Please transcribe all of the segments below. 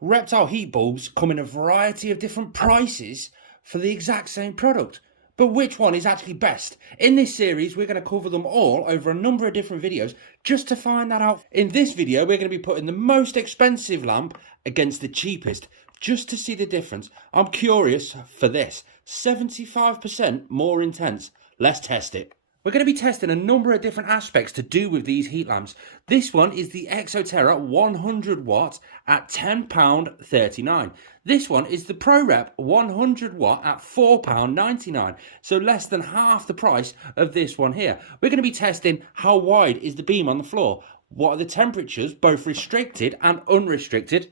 Reptile heat bulbs come in a variety of different prices for the exact same product. But which one is actually best? In this series, we're going to cover them all over a number of different videos just to find that out. In this video, we're going to be putting the most expensive lamp against the cheapest, just to see the difference. I'm curious for this. 75% more intense. Let's test it. We're going to be testing a number of different aspects to do with these heat lamps. This one is the Exoterra 100 watt at £10.39. This one is the ProRep 100 watt at £4.99. So less than half the price of this one here. We're going to be testing how wide is the beam on the floor. What are the temperatures, both restricted and unrestricted.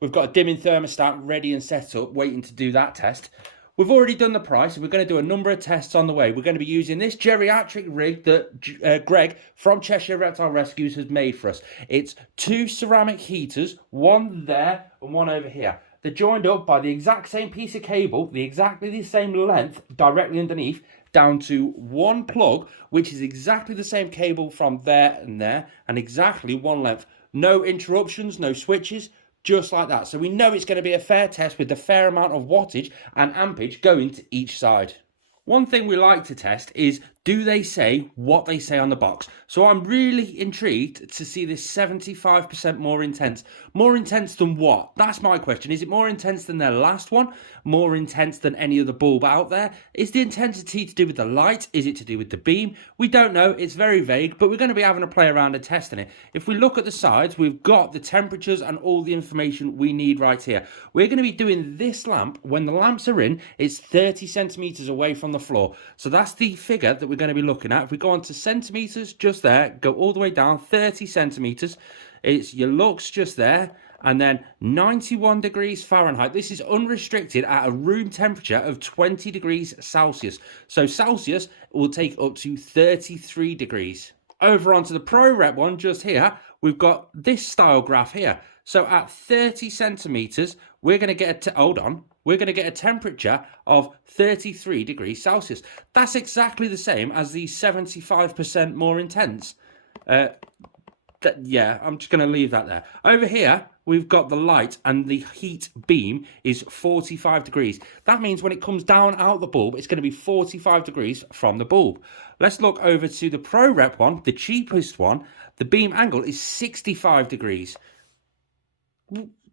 We've got a dimming thermostat ready and set up, waiting to do that test. We've already done the price, and we're going to do a number of tests on the way. We're going to be using this geriatric rig that Greg from Cheshire Reptile Rescues has made for us. It's two ceramic heaters, one there and one over here. They're joined up by the exact same piece of cable, exactly the same length, directly underneath, down to one plug, which is exactly the same cable from there, and exactly one length. No interruptions, no switches. Just like that. So we know it's going to be a fair test with the fair amount of wattage and ampage going to each side. One thing we like to test is, do they say what they say on the box? So I'm really intrigued to see this 75% more intense. More intense than what? That's my question. Is it more intense than their last one? More intense than any other bulb out there? Is the intensity to do with the light? Is it to do with the beam? We don't know. It's very vague, but we're going to be having a play around and testing it. If we look at the sides, we've got the temperatures and all the information we need right here. We're going to be doing this lamp when the lamps are in. It's 30 centimeters away from the floor. So that's the figure that we're going to be looking at. If we go on to centimeters, just there, go all the way down 30 centimeters, it's your lux just there, and then 91 degrees Fahrenheit. This is unrestricted at a room temperature of 20 degrees Celsius. So Celsius will take up to 33 degrees. Over onto the ProRep one just here, we've got this style graph here. So at 30 centimeters, we're going to get we're going to get a temperature of 33 degrees Celsius. That's exactly the same as the 75% more intense. Yeah, I'm just going to leave that there. Over here, we've got the light, and the heat beam is 45 degrees. That means when it comes down out the bulb, it's going to be 45 degrees from the bulb. Let's look over to the ProRep one, the cheapest one. The beam angle is 65 degrees.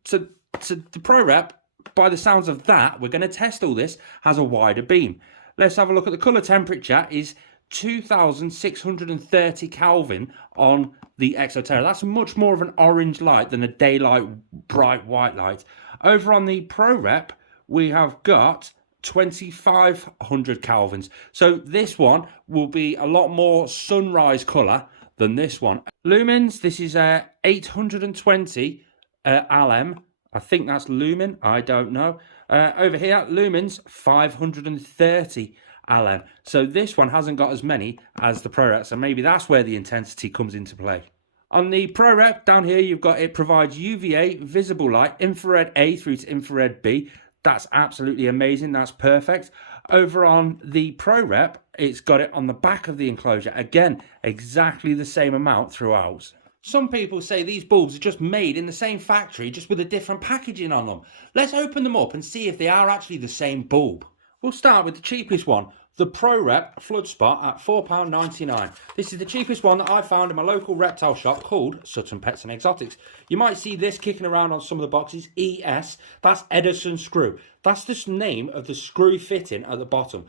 So the ProRep, by the sounds of that, we're going to test all this, has a wider beam. Let's have a look at the colour temperature. Is 2630 Kelvin on the Exoterra. That's much more of an orange light than a daylight bright white light. Over on the ProRep, we have got 2500 Kelvins. So this one will be a lot more sunrise colour than this one. Lumens, this is 820 alm. I think that's lumen. I don't know. Over here, lumens 530 alm. So this one hasn't got as many as the ProRep. So maybe that's where the intensity comes into play. On the ProRep down here, you've got it provides UVA visible light, infrared A through to infrared B. That's absolutely amazing. That's perfect. Over on the ProRep, it's got it on the back of the enclosure. Again, exactly the same amount throughout. Some people say these bulbs are just made in the same factory, just with a different packaging on them. Let's open them up and see if they are actually the same bulb. We'll start with the cheapest one, the ProRep Flood Spot at £4.99. This is the cheapest one that I found in my local reptile shop called Sutton Pets and Exotics. You might see this kicking around on some of the boxes, ES, that's Edison screw. That's the name of the screw fitting at the bottom.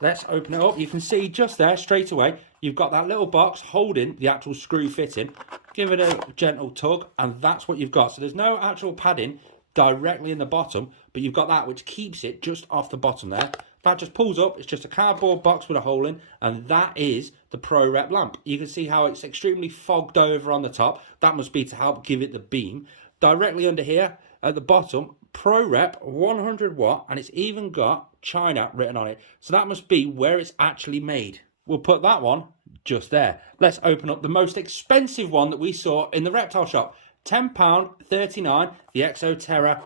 Let's open it up. You can see just there, straight away, you've got that little box holding the actual screw fitting. Give it a gentle tug, and that's what you've got. So there's no actual padding directly in the bottom, but you've got that which keeps it just off the bottom there. That just pulls up. It's just a cardboard box with a hole in, and that is the ProRep lamp. You can see how it's extremely fogged over on the top. That must be to help give it the beam. Directly under here at the bottom, ProRep 100 watt, and it's even got China written on it. So that must be where it's actually made. We'll put that one just there. Let's open up the most expensive one that we saw in the reptile shop. £10.39, the Exoterra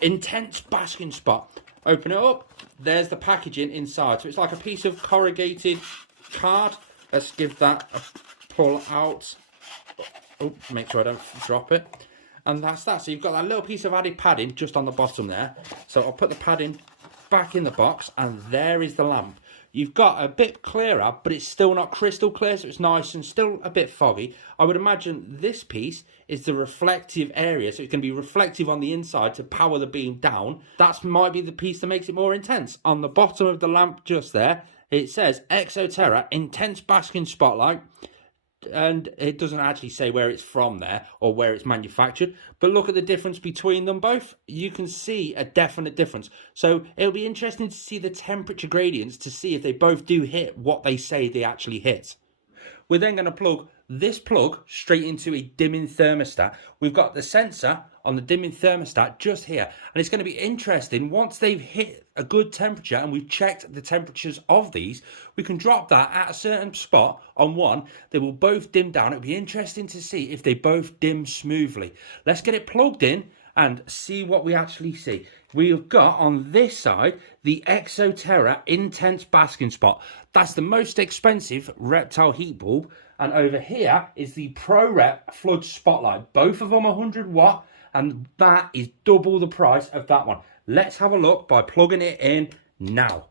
Intense Basking Spot. Open it up. There's the packaging inside. So it's like a piece of corrugated card. Let's give that a pull out. Oh, make sure I don't drop it. And that's that. So you've got that little piece of added padding just on the bottom there. So I'll put the padding back in the box, and there is the lamp. You've got a bit clearer, but it's still not crystal clear, so it's nice and still a bit foggy. I would imagine this piece is the reflective area, so it's going to be reflective on the inside to power the beam down. That might be the piece that makes it more intense. On the bottom of the lamp just there, it says Exoterra Intense Basking Spotlight. And it doesn't actually say where it's from there or where it's manufactured, but look at the difference between them both. You can see a definite difference. So it'll be interesting to see the temperature gradients to see if they both do hit what they say they actually hit. We're then going to plug this plug straight into a dimming thermostat. We've got the sensor on the dimming thermostat just here, and it's going to be interesting once they've hit a good temperature and we've checked the temperatures of these, we can drop that at a certain spot on one. They will both dim down. It'll be interesting to see if they both dim smoothly. Let's get it plugged in and see what we actually see. We've got on this side the Exoterra Intense Basking Spot. That's the most expensive Reptile heat bulb. And over here is the ProRep Flood Spotlight. Both of them 100 watt, and that is double the price of that one. Let's have a look by plugging it in now.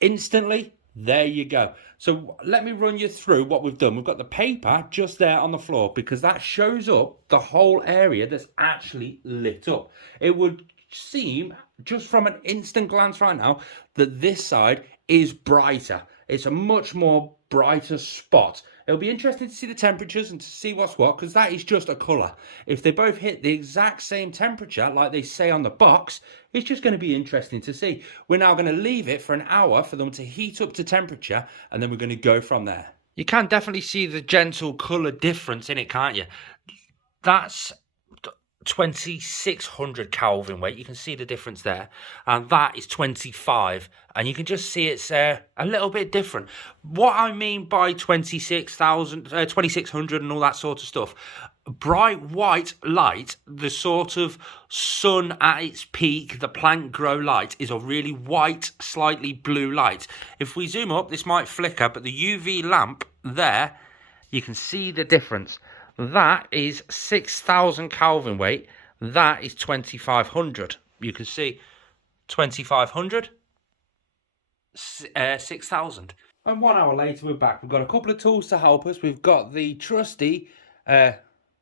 Instantly, there you go. So let me run you through what we've done. We've got the paper just there on the floor because that shows up the whole area that's actually lit up. It would seem, just from an instant glance right now, that this side is brighter. It's a much more brighter spot. It'll be interesting to see the temperatures and to see what's what, because that is just a colour. If they both hit the exact same temperature, like they say on the box, it's just going to be interesting to see. We're now going to leave it for an hour for them to heat up to temperature, and then we're going to go from there. You can definitely see the gentle colour difference in it, can't you? That's 2600 Kelvin weight. You can see the difference there, and that is 25, and you can just see it's a little bit different. What I mean by 2600 and all that sort of stuff, bright white light, the sort of sun at its peak, the plant grow light, is a really white, slightly blue light. If we zoom up, this might flicker, but the UV lamp there, you can see the difference. That is 6,000 Kelvin weight. That is 2,500. You can see 2,500, 6,000. And 1 hour later, we're back. We've got a couple of tools to help us. We've got the trusty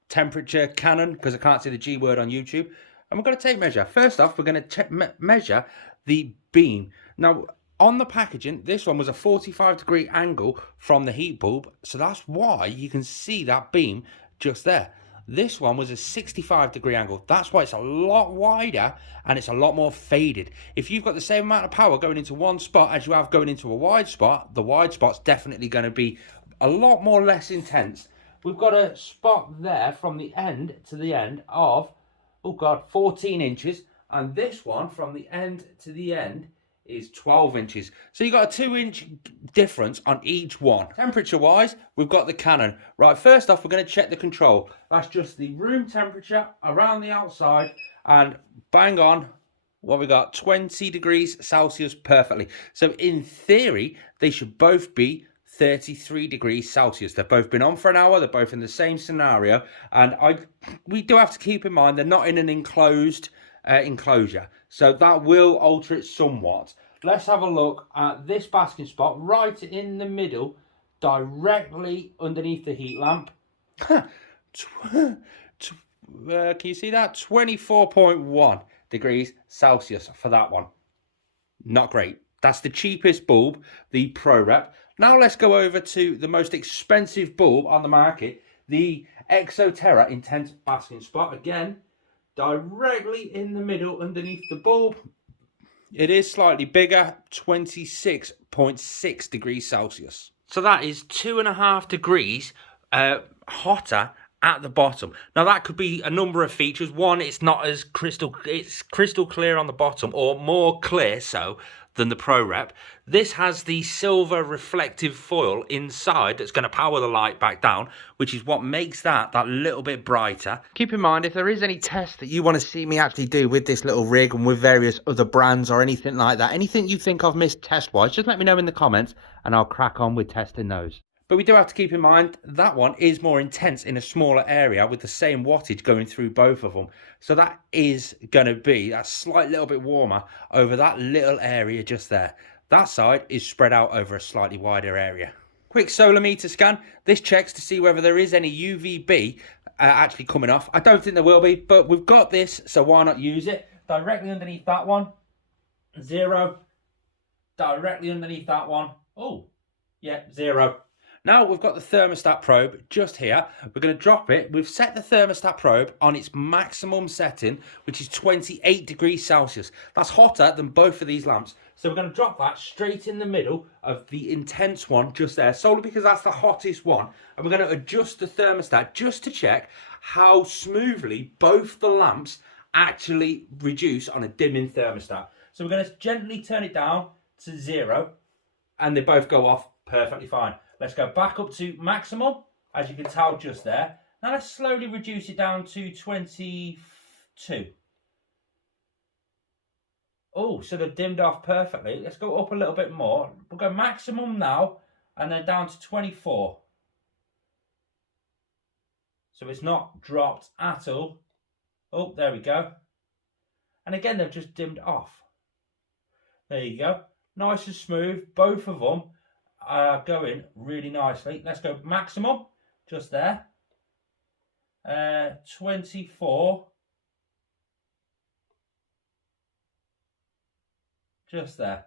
temperature cannon, because I can't see the G word on YouTube. And we're going to tape measure. First off, we're going to measure the beam. Now, on the packaging, this one was a 45-degree angle from the heat bulb, so that's why you can see that beam just there. This one was a 65-degree angle. That's why it's a lot wider and it's a lot more faded. If you've got the same amount of power going into one spot as you have going into a wide spot, the wide spot's definitely going to be a lot more less intense. We've got a spot there from the end to the end of, 14 inches. And this one from the end to the end is 12 inches. So you've got a 2-inch difference on each one. Temperature wise, we've got the cannon. Right, first off, we're going to check the control. That's just the room temperature around the outside, and bang on, what we got, 20 degrees Celsius perfectly. So in theory, they should both be 33 degrees Celsius. They've both been on for an hour. They're both in the same scenario. And we do have to keep in mind they're not in an enclosed enclosure. So that will alter it somewhat. Let's have a look at this basking spot right in the middle, directly underneath the heat lamp. Can you see that? 24.1 degrees Celsius for that one. Not great. That's the cheapest bulb, the ProRep. Now let's go over to the most expensive bulb on the market, the Exoterra Intense Basking Spot. Again, directly in the middle underneath the bulb. It is slightly bigger, 26.6 degrees Celsius. So that is 2.5 degrees hotter at the bottom. Now that could be a number of features. One, it's not as crystal clear on the bottom, or more clear so than the ProRep. This has the silver reflective foil inside that's going to power the light back down, which is what makes that little bit brighter. Keep in mind, if there is any test that you want to see me actually do with this little rig and with various other brands or anything like that, anything you think I've missed test-wise, just let me know in the comments and I'll crack on with testing those. But we do have to keep in mind that one is more intense in a smaller area with the same wattage going through both of them. So that is going to be a slight little bit warmer over that little area just there. That side is spread out over a slightly wider area. Quick solar meter scan. This checks to see whether there is any UVB actually coming off. I don't think there will be, but we've got this, so why not use it? Directly underneath that one, 0. Directly underneath that one, oh, yeah, 0. Now we've got the thermostat probe just here. We're going to drop it. We've set the thermostat probe on its maximum setting, which is 28 degrees Celsius. That's hotter than both of these lamps. So we're going to drop that straight in the middle of the intense one just there, solely because that's the hottest one. And we're going to adjust the thermostat just to check how smoothly both the lamps actually reduce on a dimming thermostat. So we're going to gently turn it down to 0, and they both go off perfectly fine. Let's go back up to maximum, as you can tell just there. Now let's slowly reduce it down to 22. Oh, so they've dimmed off perfectly. Let's go up a little bit more. We'll go maximum now, and then down to 24. So it's not dropped at all. Oh, there we go. And again, they've just dimmed off. There you go. Nice and smooth. Both of them are going really nicely. Let's go maximum, just there. 24. Just there.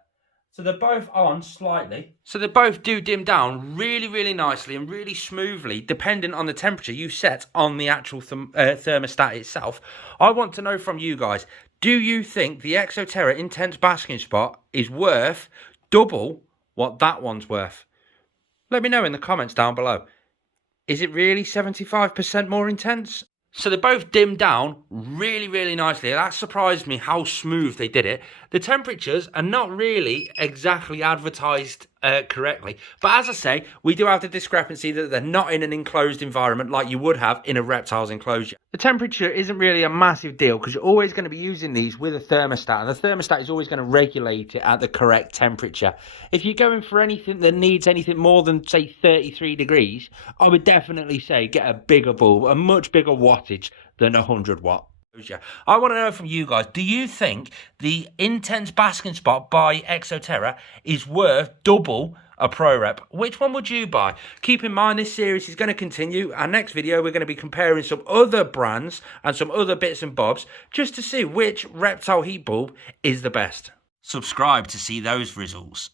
So they're both on slightly. So they both do dim down really, really nicely and really smoothly, depending on the temperature you set on the actual thermostat itself. I want to know from you guys, do you think the Exoterra Intense Basking Spot is worth double what that one's worth? Let me know in the comments down below. Is it really 75% more intense? So they both dimmed down really, really nicely. That surprised me how smooth they did it. The temperatures are not really exactly advertised correctly. But as I say, we do have the discrepancy that they're not in an enclosed environment like you would have in a reptile's enclosure. The temperature isn't really a massive deal because you're always going to be using these with a thermostat. And the thermostat is always going to regulate it at the correct temperature. If you're going for anything that needs anything more than, say, 33 degrees, I would definitely say get a bigger bulb, a much bigger wattage than 100 watt. I want to know from you guys, do you think the Intense Basking Spot by Exoterra is worth double a Pro Rep? Which one would you buy? Keep in mind this series is going to continue. Our next video we're going to be comparing some other brands and some other bits and bobs just to see which reptile heat bulb is the best. Subscribe to see those results.